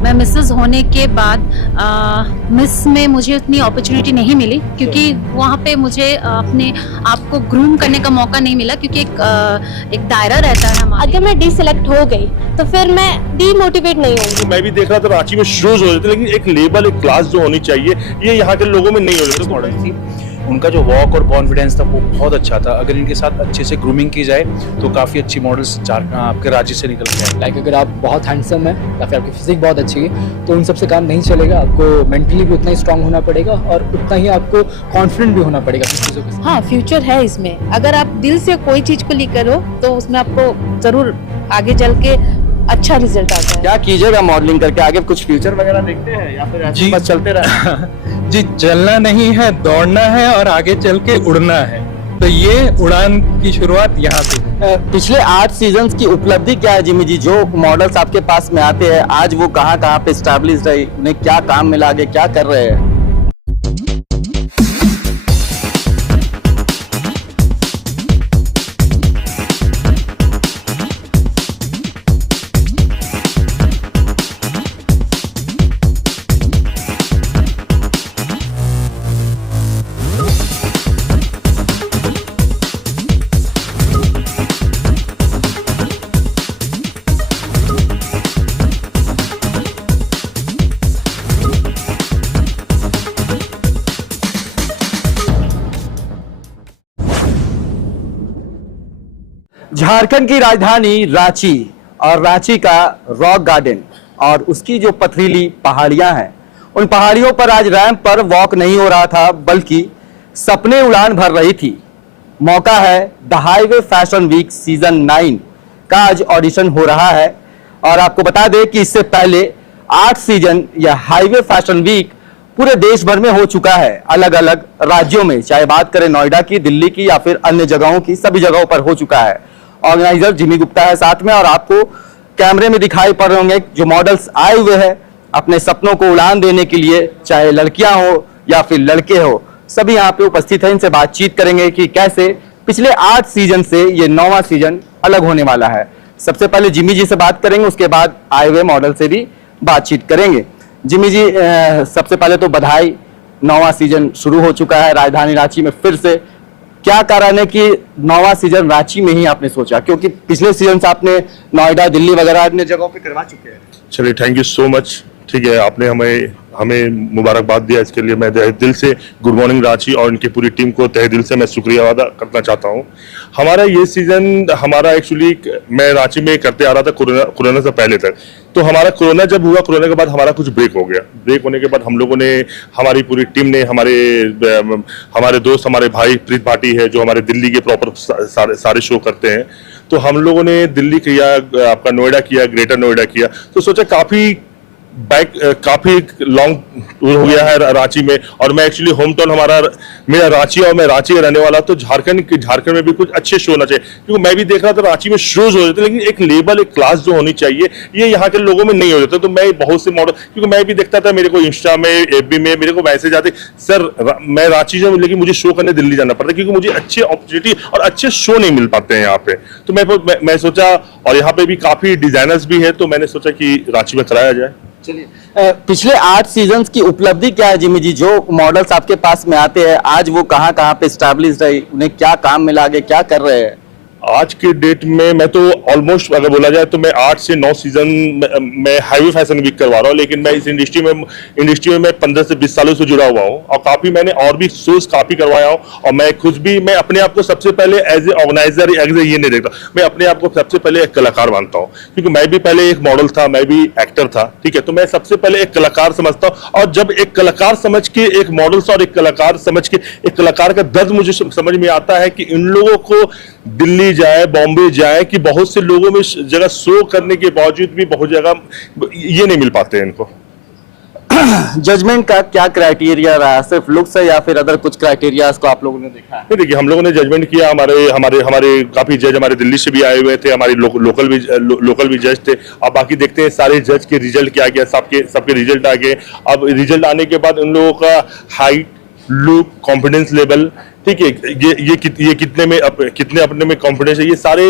मैं मिसेस होने के बाद मिस में मुझे उतनी अपॉर्चुनिटी नहीं मिली, क्योंकि वहाँ पे मुझे अपने आप को ग्रूम करने का मौका नहीं मिला, क्योंकि एक दायरा रहता है हमारा। अगर मैं डिसेलेक्ट हो गई तो फिर मैं डीमोटिवेट नहीं होंगी। मैं भी देख रहा था रांची में शोज हो रहे थे, लेकिन एक लेवल, एक क्लास जो होनी चाहिए, ये यहाँ के लोगों में नहीं हो रही थी। मॉडल थी, उनका जो वॉक और कॉन्फिडेंस था वो बहुत अच्छा था। अगर इनके साथ अच्छे से ग्रूमिंग की जाए तो काफ़ी अच्छी मॉडल्स आपके रांची से निकल के आए। लाइक अगर आप बहुत हैंडसम है या फिर आपकी फिजिक बहुत अच्छी है तो उन सबसे काम नहीं चलेगा। आपको मेंटली भी उतना ही स्ट्रांग होना पड़ेगा और उतना ही आपको कॉन्फिडेंट भी होना पड़ेगा कुछ चीज़ों के साथ। हाँ, फ्यूचर है इसमें। अगर आप दिल से कोई चीज को लेकर हो तो उसमें आपको जरूर आगे चल के अच्छा रिजल्ट आता है। क्या कीजिएगा मॉडलिंग करके, आगे कुछ फ्यूचर वगैरह देखते हैं या फिर ऐसे बस चलते रहे? जी, चलना नहीं है, दौड़ना है और आगे चल के उड़ना है। तो ये उड़ान की शुरुआत यहाँ से। पिछले 8 सीजन्स की उपलब्धि क्या है जिमी जी? जो मॉडल्स आपके पास में आते हैं आज वो कहाँ कहाँ पे स्टैब्लिश्ड है, उन्हें क्या काम मिला, आगे क्या कर रहे हैं? झारखंड की राजधानी रांची और रांची का रॉक गार्डन और उसकी जो पथरीली पहाड़ियां हैं, उन पहाड़ियों पर आज रैंप पर वॉक नहीं हो रहा था, बल्कि सपने उड़ान भर रही थी। मौका है the highway fashion week season 9 का आज ऑडिशन हो रहा है। और आपको बता दें कि इससे पहले 8 सीजन या हाईवे फैशन वीक पूरे देश भर में हो चुका है, अलग अलग राज्यों में, चाहे बात करें नोएडा की, दिल्ली की या फिर अन्य जगहों की, सभी जगहों पर हो चुका है। ऑर्गेनाइजर जिमी गुप्ता है साथ में और आपको कैमरे में दिखाई पड़ रहे होंगे जो मॉडल्स आए हुए हैं अपने सपनों को उड़ान देने के लिए, चाहे लड़कियां हो या फिर लड़के हो, सभी यहाँ पे उपस्थित हैं। इनसे बातचीत करेंगे कि कैसे पिछले 8 सीजन से ये 9वां सीजन अलग होने वाला है। सबसे पहले जिमी जी से बात करेंगे, उसके बाद आए हुए मॉडल से भी बातचीत करेंगे। जिमी जी, सबसे पहले तो बधाई, 9वां सीजन शुरू हो चुका है राजधानी रांची में फिर से। क्या कारण है कि 9वां सीजन रांची में ही आपने सोचा, क्योंकि पिछले सीजन से आपने नोएडा, दिल्ली वगैरह अन्य जगहों पे करवा चुके हैं? चलिए, थैंक यू सो मच। ठीक है, आपने हमें मुबारकबाद दिया, इसके लिए मैं तहे दिल से गुड मॉर्निंग रांची और इनकी पूरी टीम को तहे दिल से मैं शुक्रिया अदा करना चाहता हूँ। हमारा ये सीजन एक्चुअली मैं रांची में करते आ रहा था कोरोना से पहले तक। तो हमारा कोरोना जब हुआ, कोरोना के बाद हमारा कुछ ब्रेक हो गया। ब्रेक होने के बाद हम लोगों ने, हमारी पूरी टीम ने, हमारे दोस्त, हमारे भाई प्रीत भाटी है जो हमारे दिल्ली के प्रॉपर सारे शो करते हैं, तो हम लोगों ने दिल्ली किया, आपका नोएडा किया, ग्रेटर नोएडा किया। तो सोचा काफी लॉन्ग टूर हो गया है रांची में, और मैं एक्चुअली होम टाउन मेरा रांची और मैं रांची का रहने वाला, तो झारखंड में भी कुछ अच्छे शो होना चाहिए, क्योंकि मैं भी देख रहा था रांची में शोज हो रहे थे, लेकिन एक लेवल, एक क्लास जो होनी चाहिए, ये यहाँ के लोगों में नहीं हो रहे थे। तो मैं बहुत से मॉडल, क्योंकि मैं भी देखता था, मेरे को इंस्टा में, एफबी में मेरे को मैसेज आते, सर मैं रांची जाऊँ लेकिन मुझे शो करने दिल्ली जाना पड़ता है, क्योंकि मुझे अच्छी अपॉर्चुनिटी और अच्छे शो नहीं मिल पाते हैं यहाँ पे। तो मैं सोचा, और यहाँ पे भी काफी डिजाइनर्स भी है, तो मैंने सोचा कि रांची में कराया जाए। चलिए, पिछले 8 सीजन्स की उपलब्धि क्या है जिमी जी? जो मॉडल्स आपके पास में आते हैं आज वो कहाँ कहाँ पे स्टैब्लिश्ड है, उन्हें क्या काम मिला, आगे क्या कर रहे हैं? आज के डेट में मैं तो ऑलमोस्ट, अगर बोला जाए तो मैं 8 से 9 सीजन में हाईवे फैशन वीक करवा रहा हूँ, लेकिन मैं इस इंडस्ट्री में मैं 15 से 20 सालों से जुड़ा हुआ हूँ, और काफी मैंने और भी शोज काफी करवाया हूँ। और मैं खुद भी, मैं अपने आप को सबसे पहले एज ए ऑर्गेनाइजर, ये नहीं देखता, मैं अपने आप को सबसे पहले एक कलाकार मानता हूँ, क्योंकि मैं भी पहले एक मॉडल था, मैं भी एक्टर था, ठीक है। तो मैं सबसे पहले एक कलाकार समझता हूँ, और जब एक कलाकार समझ के एक मॉडल्स और एक कलाकार समझ के एक कलाकार का दर्द मुझे समझ में आता है कि इन लोगों को दिल्ली जाए, बॉम्बे जाए, कि बहुत से लोगों में जगह शो करने के बावजूद भी बहुत जगह ये नहीं मिल पाते हैं इनको। जजमेंट का क्या क्राइटेरिया रहा? सिर्फ लुक्स है या फिर अदर कुछ क्राइटेरिया को आप लोगों ने देखा है? देखिए, हम लोगों ने जजमेंट किया, हमारे काफी जज हमारे दिल्ली से भी आए हुए थे, हमारे लोकल भी जज थे। अब बाकी देखते हैं सारे जज के रिजल्ट क्या गया, सबके रिजल्ट आ गए। अब रिजल्ट आने के बाद उन लोगों का हाइट, लुक, कॉन्फिडेंस लेवल, ठीक है, ये कितने अपने में कॉन्फिडेंस है, ये सारे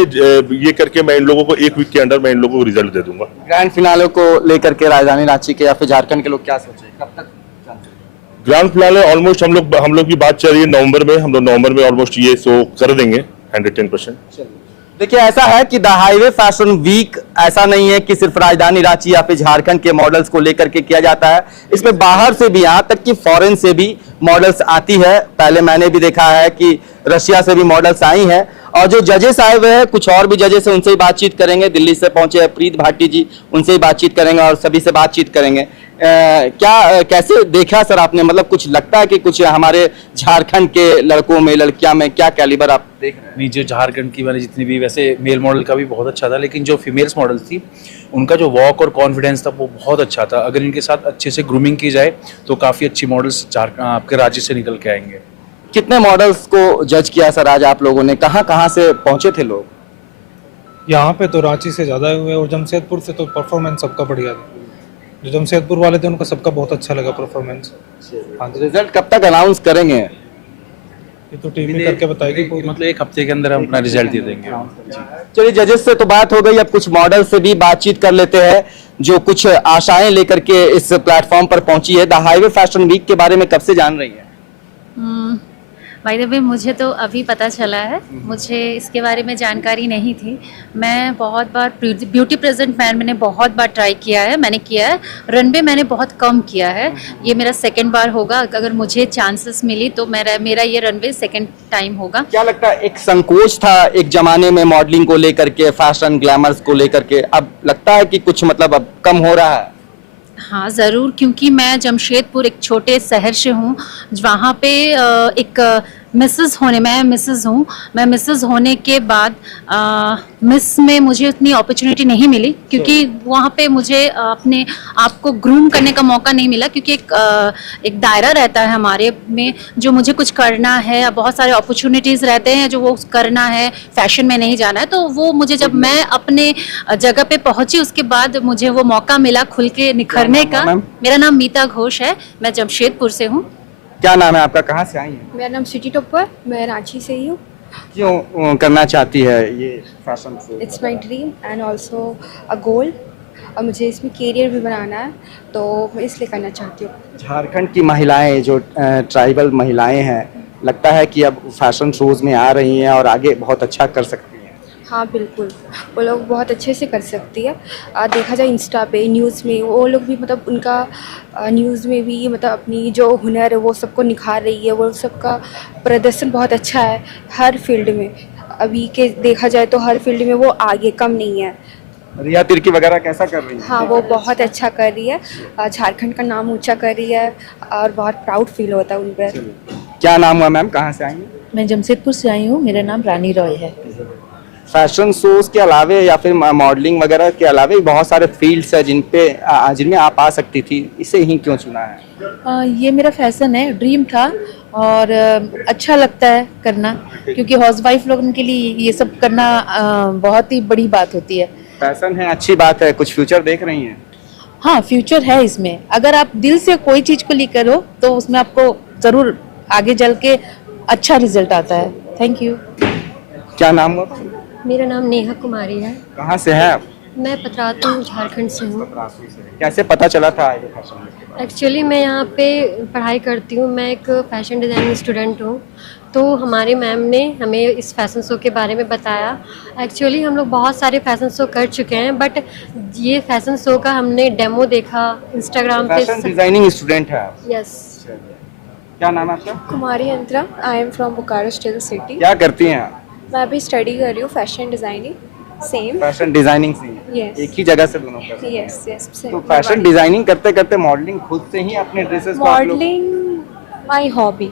ये करके मैं इन लोगों को एक वीक के अंदर मैं इन लोगों को रिजल्ट दे दूंगा। ग्रैंड फिनाले को लेकर के राजधानी रांची के या फिर झारखंड के लोग क्या सोचे, कब तक जानते हैं? ग्रैंड फिनाले ऑलमोस्ट हम लोग की बात चल रही है नवंबर में, हम लोग नवंबर में ऑलमोस्ट ये शो कर देंगे 110%। देखिए, ऐसा है कि द हाईवे फैशन वीक ऐसा नहीं है कि सिर्फ राजधानी रांची या फिर झारखंड के मॉडल्स को लेकर के किया जाता है। इसमें बाहर से भी, यहाँ तक कि फॉरेन से भी मॉडल्स आती है। पहले मैंने भी देखा है कि रशिया से भी मॉडल्स आई हैं, और जो जजेस आए हुए हैं, कुछ और भी जजेस हैं, उनसे ही बातचीत करेंगे। दिल्ली से पहुंचे हैं प्रीत भाटी जी, उनसे ही बातचीत करेंगे और सभी से बातचीत करेंगे। कैसे देखा सर आपने, मतलब कुछ लगता है कि कुछ हमारे झारखंड के लड़कों में, लड़कियां में क्या कैलिबर आप देख रहे हैं? नहीं, जो झारखंड की मैंने जितनी भी, वैसे मेल मॉडल का भी बहुत अच्छा था, लेकिन जो फीमेल्स मॉडल थी उनका जो वॉक और कॉन्फिडेंस था वो बहुत अच्छा था। अगर इनके साथ अच्छे से ग्रूमिंग की जाए तो काफ़ी अच्छी मॉडल्स आपके राज्य से निकल के आएंगे। कितने मॉडल्स को जज किया सर आज आप लोगों ने, कहाँ से पहुंचे थे लोग? यहाँ पे तो रांची से ज़्यादा हुए और जमशेदपुर से तो परफॉर्मेंस सबका बढ़िया था। जो जमशेदपुर वाले थे उनका सबका बहुत अच्छा लगा परफॉर्मेंस। हाँ जी, रिजल्ट कब तक अनाउंस करेंगे? ये तो टीम ही करके बताएगी पूरी। मतलब 1 हफ्ते के अंदर हम अपना रिजल्ट दे देंगे। चलिए, जजेस से तो बात हो गई, अब कुछ मॉडल से भी बातचीत कर लेते हैं जो कुछ आशाएं लेकर के इस प्लेटफॉर्म पर पहुंची है। द हाईवे फैशन वीक के बारे में कब से जान रही है? बाय द वे मुझे तो अभी पता चला है, मुझे इसके बारे में जानकारी नहीं थी। मैं बहुत बार ब्यूटी प्रेजेंट मैंने बहुत बार ट्राई किया है, मैंने किया है। रनवे मैंने बहुत कम किया है, ये मेरा सेकंड बार होगा। अगर मुझे चांसेस मिली तो मेरा ये रनवे सेकंड टाइम होगा। क्या लगता है, एक संकोच था एक जमाने में मॉडलिंग को लेकर के, फैशन ग्लैमर्स को लेकर के, अब लगता है कि कुछ मतलब अब कम हो रहा है? हाँ ज़रूर, क्योंकि मैं जमशेदपुर एक छोटे शहर से हूँ, वहाँ पे एक मैं मिसेस होने के बाद मिस में मुझे उतनी अपॉर्चुनिटी नहीं मिली, क्योंकि वहाँ पे मुझे अपने आप को ग्रूम करने का मौका नहीं मिला, क्योंकि एक दायरा रहता है हमारे में, जो मुझे कुछ करना है, बहुत सारे अपॉर्चुनिटीज़ रहते हैं जो वो करना है, फैशन में नहीं जाना है। तो वो मुझे जब मैं अपने जगह पे पहुँची उसके बाद मुझे वो मौका मिला खुल के निखरने का। मेरा नाम मीता घोष है, मैं जमशेदपुर से हूँ। क्या नाम है आपका, कहाँ से आई हैं? मेरा नाम सिटी टॉपर, मैं रांची से ही हूँ। क्यों करना चाहती है ये fashion show? It's my dream and also a goal, और मुझे इसमें कैरियर भी बनाना है, तो मैं इसलिए करना चाहती हूँ। झारखंड की महिलाएं जो ट्राइबल महिलाएं हैं, लगता है कि अब फैशन शोज में आ रही हैं और आगे बहुत अच्छा कर सकती हैं। हाँ बिल्कुल, वो लोग बहुत अच्छे से कर सकती है। देखा जाए इंस्टा पे, न्यूज़ में, वो लोग भी मतलब उनका न्यूज़ में भी मतलब अपनी जो हुनर है वो सबको निखार रही है। वो सबका प्रदर्शन बहुत अच्छा है हर फील्ड में। अभी के देखा जाए तो हर फील्ड में वो आगे कम नहीं है। रिया तिर्की वगैरह कैसा कर रही है? हाँ, वो बहुत अच्छा कर रही है, झारखंड का नाम ऊंचा कर रही है और बहुत प्राउड फील होता है उन पर। क्या नाम हुआ मैम, कहाँ से आई हैं? मैं जमशेदपुर से आई हूँ, मेरा नाम रानी रॉय है। फैशन शोज के अलावे या फिर मॉडलिंग वगैरह के अलावे बहुत सारे फील्ड्स है जिनमें आप आ सकती थी, इसे ही क्यों चुना है? ये मेरा फैशन है, ड्रीम था और अच्छा लगता है करना, क्योंकि हाउसवाइफ लोगों के लिए ये सब करना बहुत ही बड़ी बात होती है। फैशन है, अच्छी बात है, कुछ फ्यूचर देख रही हैं? हाँ, फ्यूचर है इसमें। अगर आप दिल से कोई चीज़ को लेकर हो तो उसमें आपको ज़रूर आगे चल के अच्छा रिजल्ट आता है। Thank you. क्या नाम हुआ? मेरा नाम नेहा कुमारी है। कहाँ से हैं आप? मैं पतरातू झारखंड से हूँ। कैसे पता चला था ये फैशन? एक्चुअली मैं यहाँ पे पढ़ाई करती हूँ, मैं एक फैशन डिज़ाइनिंग स्टूडेंट हूँ। तो हमारे मैम ने हमें इस फैशन शो के बारे में बताया। एक्चुअली हम लोग बहुत सारे फैशन शो कर चुके हैं, बट ये फैशन शो का हमने डेमो देखा इंस्टाग्राम पे। फैशन डिजाइनिंग स्टूडेंट है आप? यस। क्या नाम है आपका? Kumari Antara, I am from Bokaro steel city. क्या करती हैं आप? मैं अभी स्टडी कर रही हूँ fashion designing. Same fashion designing से? Yes. एक ही जगह से दोनों करते हैं? Yes yes. तो फैशन डिजाइनिंग करते करते मॉडलिंग खुद से ही अपने ड्रेसेस को आप लोग? मॉडलिंग माई हॉबी,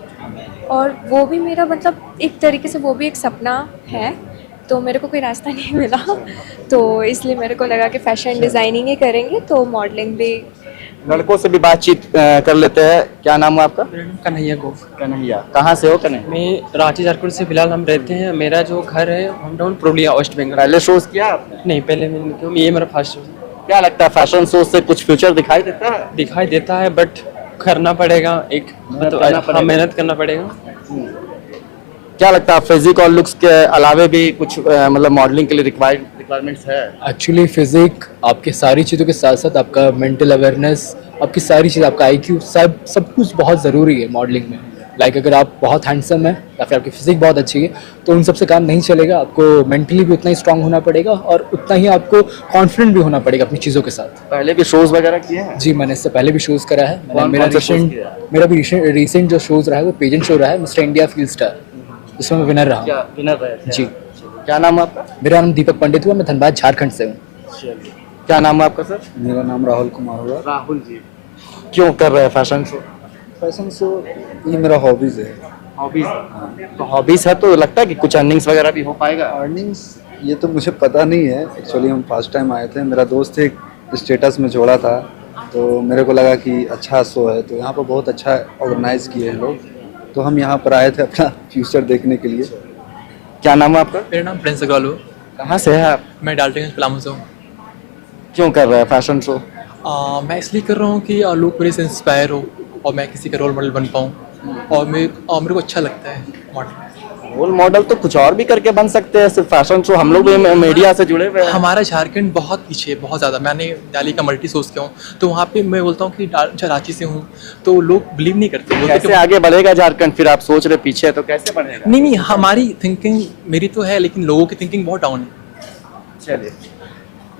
और वो भी मेरा मतलब एक तरीके से वो भी एक सपना है। तो मेरे को कोई रास्ता नहीं मिला, तो इसलिए मेरे को लगा कि फैशन डिज़ाइनिंग ही करेंगे तो मॉडलिंग भी। लड़कों से भी बातचीत कर लेते हैं। क्या नाम है आपका? कन्हैया गोफ। कन्हैया, कहाँ से हो कन्हैया? मैं रांची झारखंड से फिलहाल हम रहते हैं। मेरा जो घर है होम टाउन पुरुलिया, वेस्ट बंगाल। पहले शोज किया आपने? नहीं, पहले मैंने क्यों, ये मेरा फर्स्ट शो। क्या लगता है फैशन शो से कुछ फ्यूचर दिखाई देता है? दिखाई देता है, बट करना पड़ेगा, एक मतलब मेहनत करना पड़ेगा। क्या लगता है फिजिक और लुक्स के अलावे भी कुछ मतलब मॉडलिंग के लिए रिक्वायरमेंट्स है? एक्चुअली फिजिक आपके सारी चीज़ों के साथ साथ आपका मेंटल अवेयरनेस, आपकी सारी चीज़, आपका आईक्यू, सब कुछ बहुत ज़रूरी है मॉडलिंग में। लाइक अगर आप बहुत हैंडसम है या फिर आपकी फिजिक बहुत अच्छी है तो उन सब से काम नहीं चलेगा। आपको मेंटली भी उतना ही स्ट्रांग होना पड़ेगा और उतना ही आपको कॉन्फिडेंट भी होना पड़ेगा अपनी चीज़ों के साथ। पहले भी शोज वगैरह किए हैं? जी, मैंने इससे पहले भी शोज़ करा है। कौन मेरा कौन से shows किया है? मेरा भी रिसेंट जो शोज़ रहा है वो पेजेंट शो रहा है, मिस्टर इंडिया फील्ड स्टार, जिसमें मैं विनर रहा हूँ। क्या विनर रहे थे? जी। क्या नाम है आपका? मेरा नाम दीपक पंडित हुआ, मैं धनबाद झारखंड से हूँ। क्या नाम है आपका सर? मेरा नाम राहुल कुमार हुआ। राहुल जी। क्यों कर रहे हैं फैशन शो? फैशन शो ये मेरा हॉबीज़ है। हॉबीज? तो हॉबीज है तो लगता है कि कुछ अर्निंग्स वगैरह भी हो पाएगा? अर्निंग्स ये तो मुझे पता नहीं है। एक्चुअली हम फर्स्ट टाइम आए थे, मेरा दोस्त एक स्टेटस में जोड़ा था तो मेरे को लगा कि अच्छा शो है, तो यहाँ पर बहुत अच्छा ऑर्गेनाइज किए हैं लोग, तो हम यहाँ पर आए थे अपना फ्यूचर देखने के लिए। क्या नाम है आपका? मेरा नाम प्रिंस अग्रवाल है। कहाँ से है आप? मैं डाल्टनगंज पलामू से हूँ। क्यों कर रहे हैं फैशन शो? मैं इसलिए कर रहा हूँ कि लोग मेरे से इंस्पायर हो और मैं किसी का रोल मॉडल बन पाऊँ और मेरे को अच्छा लगता है मॉडल। रोल मॉडल तो कुछ और भी करके बन सकते हैं, सिर्फ फैशन शो। हम लोग भी मीडिया से जुड़े हुए हैं। हमारा झारखंड बहुत पीछे है, बहुत ज़्यादा। मैंने दिल्ली का मल्टी सोर्स किया हूँ तो वहाँ पे मैं बोलता हूँ कि रांची से हूँ तो लोग बिलीव नहीं करते, बोलते कैसे आगे बढ़ेगा झारखंड? फिर आप सोच रहे पीछे है तो कैसे बढ़ेगा? नहीं, हमारी थिंकिंग मेरी तो है लेकिन लोगों की थिंकिंग बहुत डाउन है। चलिए,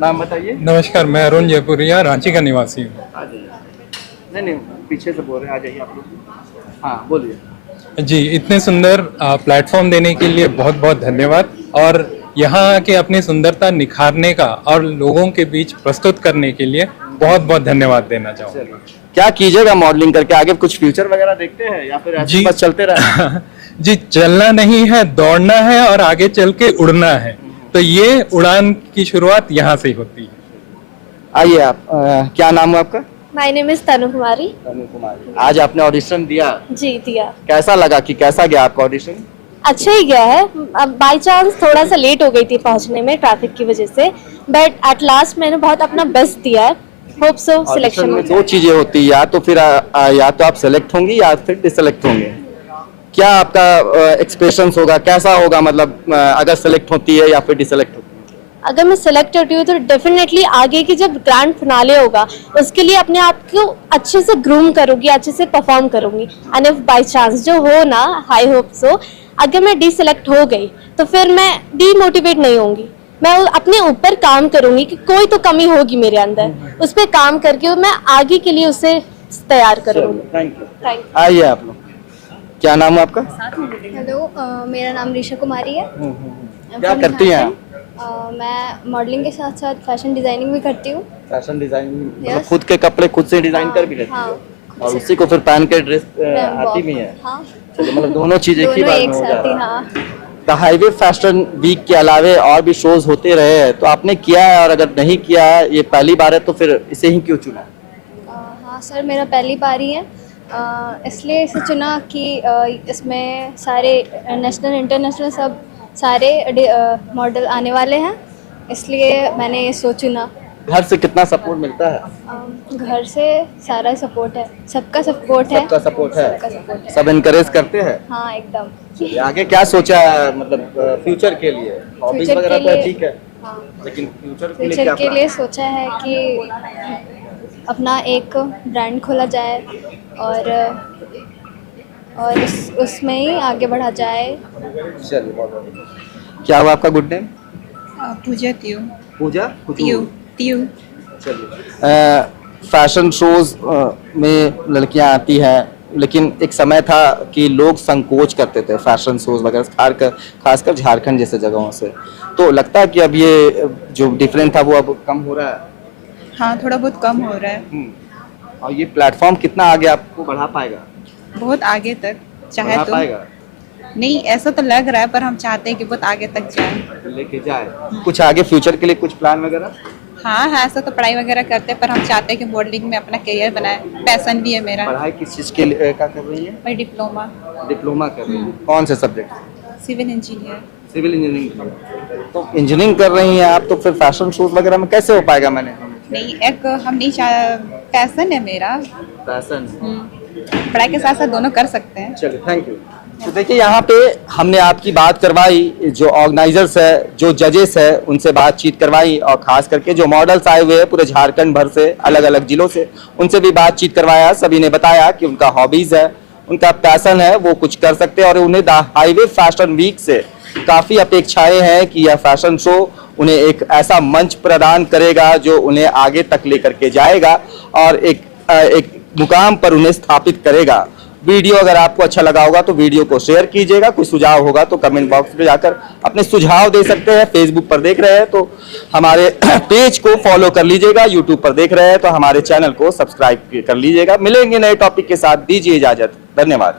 नाम बताइए। नमस्कार, मैं अरुण जयपुरिया, रांची का निवासी हूँ। आ जाइए। नहीं पीछे से बोल रहे हैं, आ जाइए आप लोग। हाँ बोलिए। जी, इतने सुंदर प्लेटफॉर्म देने के लिए बहुत बहुत धन्यवाद, और यहाँ आके अपनी सुंदरता निखारने का और लोगों के बीच प्रस्तुत करने के लिए बहुत बहुत धन्यवाद देना चाहूँगा। क्या कीजिएगा मॉडलिंग करके? आगे कुछ फ्यूचर वगैरह देखते हैं या फिर ऐसे जी। बस चलते रहे? जी, चलना नहीं है, दौड़ना है और आगे चल के उड़ना है, तो ये उड़ान की शुरुआत यहाँ से होती है। आइए आप, क्या नाम है आपका? माय नेम इज तनु कुमारी। तनु कुमारी। आज आपने ऑडिशन दिया, जी दिया। कैसा लगा कि कैसा गया आपका ऑडिशन? अच्छा ही गया है। अब बाय चांस थोड़ा सा लेट हो गई थी पहुंचने में ट्रैफिक की वजह से, बट एट लास्ट मैंने बहुत अपना बेस्ट दिया है। होप सो सिलेक्शन में दो चीजें होती है, या तो फिर या तो आप सेलेक्ट होंगी या फिर डिसलेक्ट होंगे। क्या आपका एक्सप्रेशंस होगा, कैसा होगा, मतलब अगर सेलेक्ट होती है या फिर डिसलेक्ट होती है? अगर मैं सेलेक्ट होती हूँ तो डेफिनेटली आगे की जब ग्रैंड फिनाले होगा उसके लिए अपने आप को अच्छे से ग्रूम करूंगी, अच्छे से परफॉर्म करूंगी। एंड इफ बाय चांस जो हो ना, आई होप सो, अगर मैं डिसलेक्ट हो गई तो फिर मैं डीमोटिवेट नहीं होंगी। मैं अपने ऊपर काम करूंगी कि कोई तो कमी होगी मेरे अंदर, उस पर काम करके मैं आगे के लिए उसे तैयार करूंगी। Thank you. आइए आप लोग। क्या नाम है आपका? हेलो, मेरा नाम ऋषा कुमारी है। क्या करती हैं आप? मैं मॉडलिंग के साथ साथ फैशन डिजाइनिंग भी करती हूँ। फैशन डिजाइनिंग मतलब Yes. खुद के कपड़े खुद से डिजाइन कर भी लेती हाँ, हैं और उसी को फिर पहन के ड्रेस आती भी है? हाँ, चलिए, मतलब दोनों चीज एक ही दोनों बार एक में हो जा साथ ही। रहा है। हाँ, तो हाईवे फैशन वीक के अलावे और भी शोज होते रहे हैं, तो आपने किया है, और अगर नहीं किया है, ये पहली बार है, तो फिर इसे ही क्यों चुना? हाँ सर, मेरा पहली बारी है। इसलिए इसे चुना कि इसमें सारे नेशनल इंटरनेशनल सब सारे मॉडल आने वाले हैं, इसलिए मैंने ये सोच चुना। घर से कितना सपोर्ट मिलता है? घर से सारा सपोर्ट है, सबका सपोर्ट है। सबका सपोर्ट है? सबका सपोर्ट है। सब इनकरेज करते हैं? हाँ एकदम। चलिए, आगे क्या सोचा है, मतलब फ्यूचर के लिए? हॉबीज फ्यूचर वगैरह के तो लिए- ठीक है, हाँ, लेकिन फ्यूचर के लिए फ्यूचर क्या के plan लिए है? सोचा है कि अपना एक ब्रांड खोला जाए और उसमें ही आगे बढ़ा जाए। चलिए, बहुत बढ़िया। क्या हुआ आपका गुड नेम? पूजा तियो पूजा तियो। चलिए, फैशन शोज में लड़कियां आती हैं, लेकिन एक समय था कि लोग संकोच करते थे फैशन शोज वगैरह, खासकर झारखंड जैसे जगहों से। तो लगता है कि अब ये जो डिफरेंट था वो अब कम हो रहा है? हाँ, थोड़ा बहुत कम हो रहा है। और ये प्लेटफॉर्म कितना आगे आपको बढ़ा पाएगा? बहुत आगे तक चाहे बढ़ा तो पाएगा? नहीं, ऐसा तो लग रहा है, पर हम चाहते हैं कि बहुत आगे तक जाए। लेके जाए कुछ आगे फ्यूचर के लिए कुछ प्लान वगैरह? हाँ, ऐसा तो पढ़ाई वगैरह करते हैं, पर हम चाहते हैं कि मॉडलिंग में अपना करियर बनाए। पैशन भी है मेरा। पढ़ाई किस चीज के लिए क्या कर रही है? मैं डिप्लोमा डिप्लोमा कर रही है। कौन से subject? Civil engineer. Civil engineering. तो इंजीनियरिंग कर रही हैं आप, तो फिर फैशन शोज वगैरह में कैसे हो पाएगा? मैंने नहीं, एक हम नहीं पैशन है मेरा। फैशन। पढ़ाई के साथ साथ दोनों कर सकते हैं। चलिए, थैंक यू। तो देखिए यहाँ पे हमने आपकी बात करवाई, जो ऑर्गेनाइजर्स है, जो जजेस है, उनसे बातचीत करवाई, और खास करके जो मॉडल्स आए हुए हैं पूरे झारखंड भर से, अलग अलग जिलों से, उनसे भी बातचीत करवाया। सभी ने बताया कि उनका हॉबीज है, उनका पैशन है, वो कुछ कर सकते हैं, और उन्हें द हाईवे फैशन वीक से काफ़ी अपेक्षाएं हैं कि यह फैशन शो उन्हें एक ऐसा मंच प्रदान करेगा जो उन्हें आगे तक लेकर के जाएगा और एक मुकाम पर उन्हें स्थापित करेगा। वीडियो अगर आपको अच्छा लगा होगा तो वीडियो को शेयर कीजिएगा, कोई सुझाव होगा तो कमेंट बॉक्स में जाकर अपने सुझाव दे सकते हैं। फेसबुक पर देख रहे हैं तो हमारे पेज को फॉलो कर लीजिएगा, यूट्यूब पर देख रहे हैं तो हमारे चैनल को सब्सक्राइब कर लीजिएगा। मिलेंगे नए टॉपिक के साथ, दीजिए इजाजत, धन्यवाद।